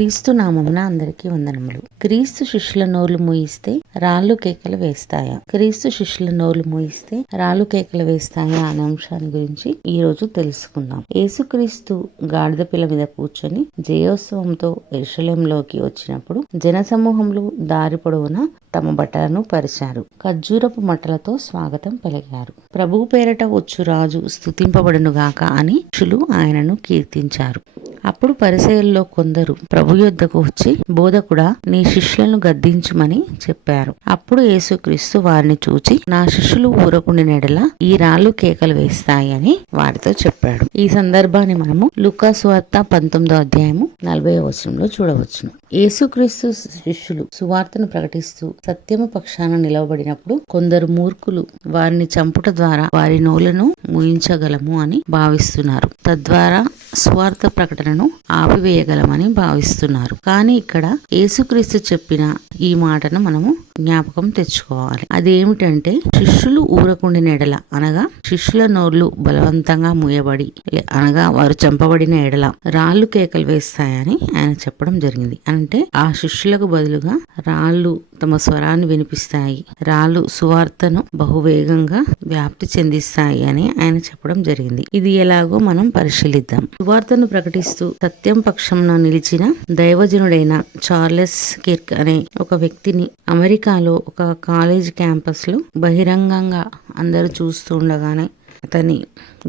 క్రీస్తు నామమున అందరికీ వందనములు. క్రీస్తు శిష్యుల నోర్లు మూయిస్తే రాళ్ళు కేకలు వేస్తాయా? క్రీస్తు శిష్యుల నోర్లు మూయిస్తే రాళ్ళు కేకలు వేస్తాయా అనే అంశాన్ని గురించి ఈ రోజు తెలుసుకుందాం. యేసుక్రీస్తు గాడిద పిల్ల మీద కూర్చొని జయోత్సవంతో ఎరుషలేంలోకి వచ్చినప్పుడు జనసమూహంలో దారి పొడవున తమ బట్టలను పరిచారు. ఖర్జూరపు మట్టలతో స్వాగతం పలికారు. ప్రభువు పేరట వచ్చు రాజు స్తుతింపబడునుగాక అని శులు ఆయనను కీర్తించారు. అప్పుడు పరిసయల్లో కొందరు ప్రభు యొద్దకు వచ్చి బోధకుడా నీ శిష్యులను గద్దించుమని చెప్పారు. అప్పుడు యేసుక్రీస్తు వారిని చూచి నా శిష్యులు ఊరకుండి నెడల ఈ రాళ్ళు కేకలు వేస్తాయి అని వారితో చెప్పాడు. ఈ సందర్భాన్ని మనము లుకాసువార్త పంతొమ్మిదో అధ్యాయము నలభై వచనంలో చూడవచ్చును. యేసుక్రీస్తు శిష్యులు సువార్తను ప్రకటిస్తూ సత్యము పక్షాన నిలవబడినప్పుడు కొందరు మూర్ఖులు వారిని చంపుట ద్వారా వారి నోలను ముయించగలము అని భావిస్తున్నారు. తద్వారా స్వార్థ ప్రకటనను ఆపివేయగలమని భావిస్తున్నారు. కానీ ఇక్కడ యేసుక్రీస్తు చెప్పిన ఈ మాటను మనము జ్ఞాపకం తెచ్చుకోవాలి. అదేమిటంటే శిష్యులు ఊరకుండిన ఎడల అనగా శిష్యుల నోర్లు బలవంతంగా మూయబడి అనగా వారు చంపబడిన ఎడల రాళ్ళు కేకలు వేస్తాయని ఆయన చెప్పడం జరిగింది. అంటే ఆ శిష్యులకు బదులుగా రాళ్ళు తమ స్వరాన్ని వినిపిస్తాయి. రాళ్ళు సువార్తను బహువేగంగా వ్యాప్తి చెందిస్తాయి అని ఆయన చెప్పడం జరిగింది. ఇది ఎలాగో మనం పరిశీలిద్దాం. సువార్తను ప్రకటిస్తూ సత్యం పక్షంలో నిలిచిన దైవజనుడైన చార్లెస్ కిర్క్ అనే ఒక వ్యక్తిని అమెరికా అమెరికాలో ఒక కాలేజ్ క్యాంపస్లో బహిరంగంగా అందరూ చూస్తూ ఉండగానే అతని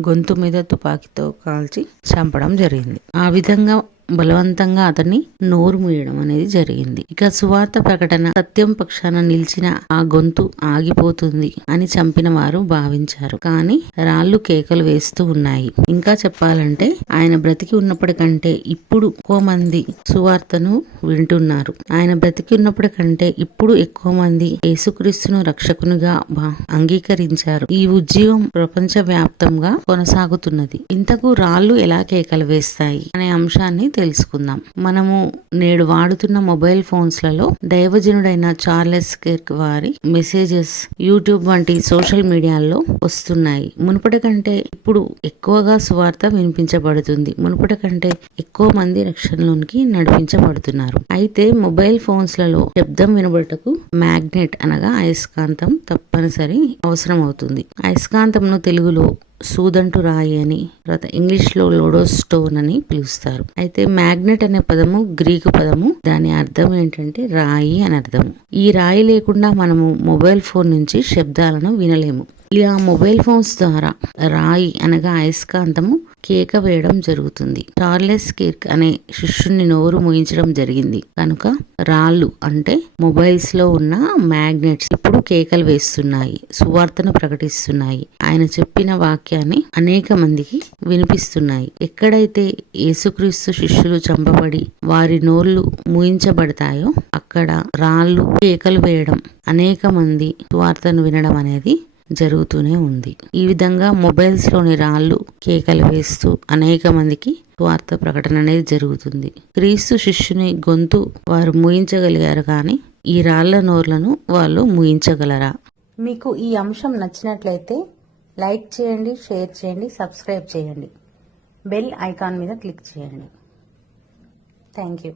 గొంతు మీద తుపాకీతో కాల్చి చంపడం జరిగింది. ఆ విధంగా బలవంతంగా అతన్ని నోరు మూయడం అనేది జరిగింది. ఇక సువార్త ప్రకటన సత్యం పక్షాన నిలిచిన ఆ గొంతు ఆగిపోతుంది అని చంపిన వారు భావించారు. కానీ రాళ్ళు కేకలు వేస్తూ ఉన్నాయి. ఇంకా చెప్పాలంటే ఆయన బ్రతికి ఉన్నప్పటికంటే ఇప్పుడు ఎక్కువ మంది సువార్తను వింటున్నారు. ఆయన బ్రతికి ఉన్నప్పటికంటే ఇప్పుడు ఎక్కువ మంది యేసుక్రీస్తును రక్షకునిగా అంగీకరించారు. ఈ ఉద్యమం ప్రపంచ వ్యాప్తంగా కొనసాగుతున్నది. ఇంతకు రాళ్ళు ఎలా కేకలు వేస్తాయి? అనే అంశాన్ని తెలుసుకుందాం. మనము నేడు వాడుతున్న మొబైల్ ఫోన్స్లలో దైవజనుడైన చార్లెస్ కిర్క్ వారి మెసేజెస్ యూట్యూబ్ వంటి సోషల్ మీడియాల్లో వస్తున్నాయి. మునుపటి కంటే ఇప్పుడు ఎక్కువగా సువార్త వినిపించబడుతుంది. మునుపటి కంటే ఎక్కువ మంది రక్షణలోనికి నడిపించబడుతున్నారు. అయితే మొబైల్ ఫోన్స్లలో శబ్దం వినబడటకు మ్యాగ్నెట్ అనగా అయస్కాంతం తప్పనిసరి అవసరం అవుతుంది అయస్కాంతంను తెలుగులో సూదంటు రాయి అని తర్వాత ఇంగ్లీష్లో లోడో స్టోన్ అని పిలుస్తారు. అయితే మ్యాగ్నెట్ అనే పదము గ్రీకు పదము. దాని అర్థం ఏంటంటే రాయి అని అర్థము. ఈ రాయి లేకుండా మనము మొబైల్ ఫోన్ నుంచి శబ్దాలను వినలేము. ఇలా మొబైల్ ఫోన్స్ ద్వారా రాయి అనగా అయస్కాంతము కేక వేయడం జరుగుతుంది. చార్లెస్ కిర్క్ అనే శిష్యుని నోరు ముగించడం జరిగింది. కనుక రాళ్ళు అంటే మొబైల్స్లో ఉన్న మ్యాగ్నెట్స్ ఇప్పుడు కేకలు వేస్తున్నాయి సువార్తను ప్రకటిస్తున్నాయి. ఆయన చెప్పిన వాక్యాన్ని అనేక మందికి వినిపిస్తున్నాయి. ఎక్కడైతే యేసుక్రీస్తు శిష్యులు చంపబడి వారి నోళ్ళు మూయించబడతాయో అక్కడ రాళ్ళు కేకలు వేయడం అనేక మంది సువార్తను వినడం అనేది జరుగుతూనే ఉంది. ఈ విధంగా మొబైల్స్లోని రాళ్ళు కేకలు వేస్తూ అనేక మందికి వార్త ప్రకటన అనేది జరుగుతుంది. క్రీస్తు శిష్యుని గొంతు వారు ముయించగలిగారు కానీ ఈ రాళ్ళ నోర్లను వాళ్ళు ముయించగలరా? మీకు ఈ అంశం నచ్చినట్లయితే లైక్ చేయండి షేర్ చేయండి సబ్స్క్రైబ్ చేయండి. బెల్ ఐకాన్ మీద క్లిక్ చేయండి. Thank you.